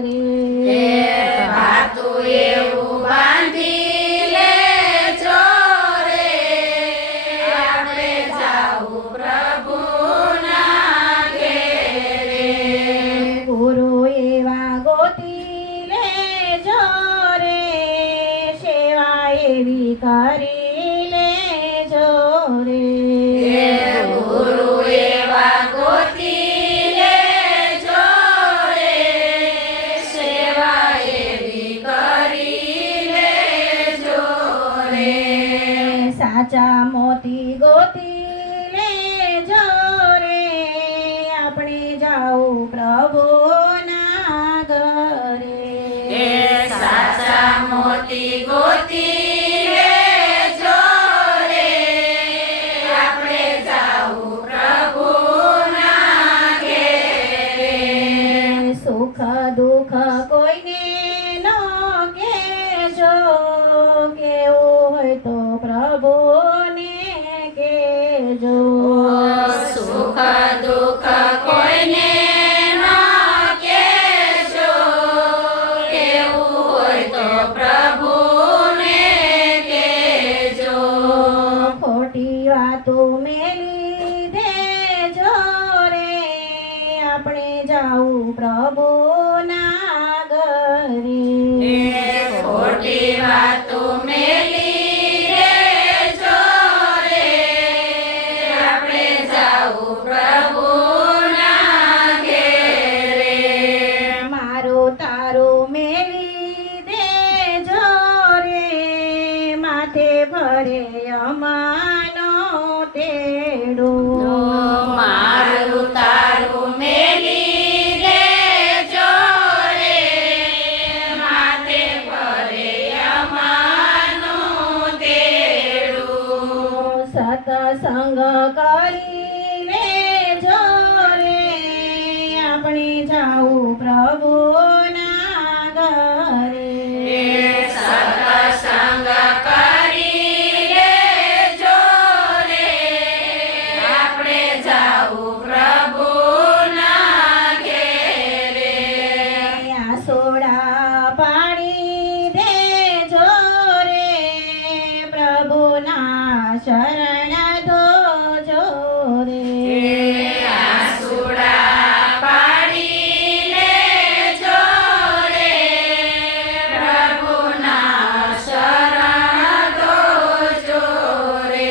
ઘરે ભાતું એવું બાંધી લેજો રે આપણે જાવું પ્રભુના ઘેરે ગુરુ એવા ગોતી લેજો રે સેવા એવી કરી લેજો રે ગુરુ એવા ગોતી લેજો રે સેવા એવી કરી લેજો રે સાચા મોતી ગોતી લેજો રે આપણે જાવું પ્રભુના ઘરે સાચા મોતી ગોતી લેજો રે આપણે જાવું પ્રભુના ઘેરે સુખ દુઃખ કોઈને ન કહેજો કેવું હોય તો પ્રભુને કહેજો સુખ દુઃખ કોઈને ન કહેજો કેવું હોય તો પ્રભુને કહેજો ખોટી વાતો મેલી દેજો રે આપણે જાવું પ્રભુના ઘરે ખોટી વાતો મેલી દેજો રે આપણે જાવું પ્રભુના ઘેરે મારું તારું મેલી દેજો રે માથે ભરે અમાનો તેડો મારું તારું મેલી દેજો રે માથે ભરે અમાનું તેડું સતસંગ કરી લેજો રે આપણે જાવું પ્રભુના ઘરે સત્સંગ કરી લેજો રે આપણે જાવું પ્રભુના ઘેરે આસોડા પાડી દેજો રે પ્રભુના શરણ ધોજો રે આસુડા પાડી લેજો રે પ્રભુના શરણ ધોજો રે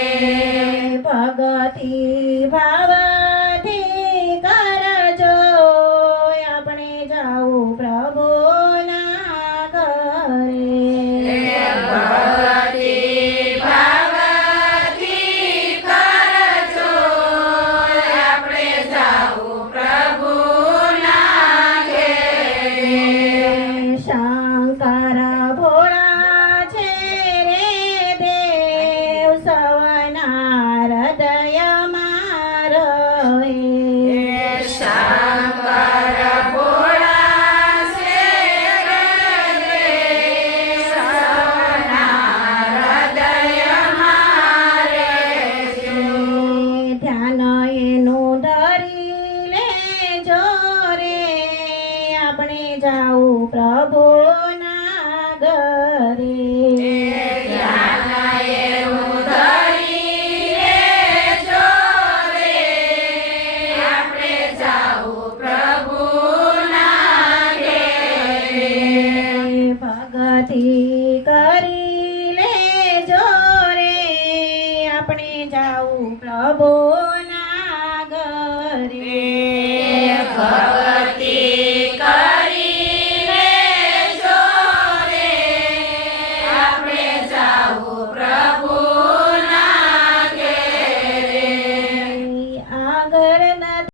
ભગતી ભાવથી કરજો આપણે જાવું પ્રભુના ઘરે ભગતી ભાવથી કરજો આપણે જાવું પ્રભુના ઘેરે શંકર ભોળા છે રે દેવ સવના હૃદયમાં રહે શંકર ભોળા છે રે સવના હૃદયમાં રહેજો ધ્યાન એનું ધરી લેજો રે આપણે જાવું પ્રભુના ઘરે